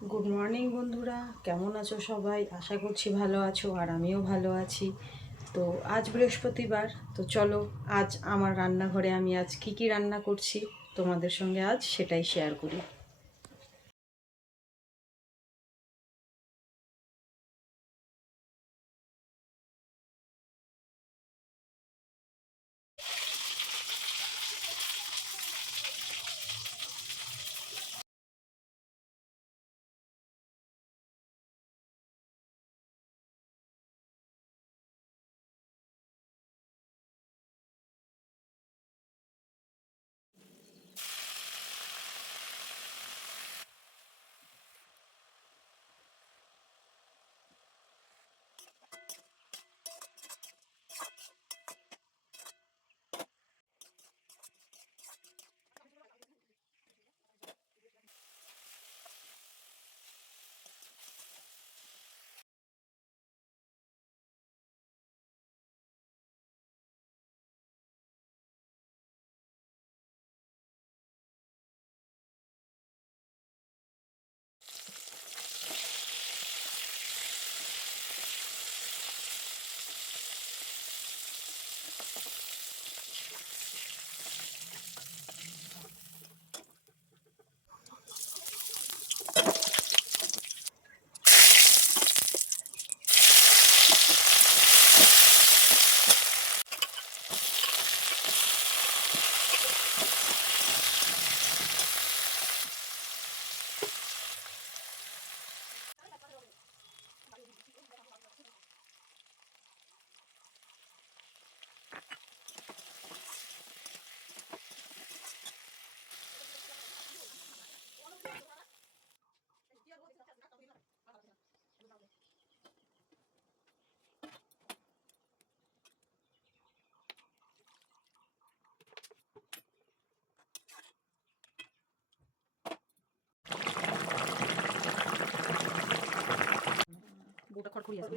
Good morning বন্ধুরা, কেমন আছো সবাই? আশা করছি ভালো আছো, আর আমিও ভালো আছি। তো আজ বৃহস্পতিবার, তো চলো আজ আমার রান্নাঘরে আমি আজ কি কি রান্না করছি তোমাদের সঙ্গে আজ সেটাই শেয়ার করি। বউটা খড়খড়ি আছে।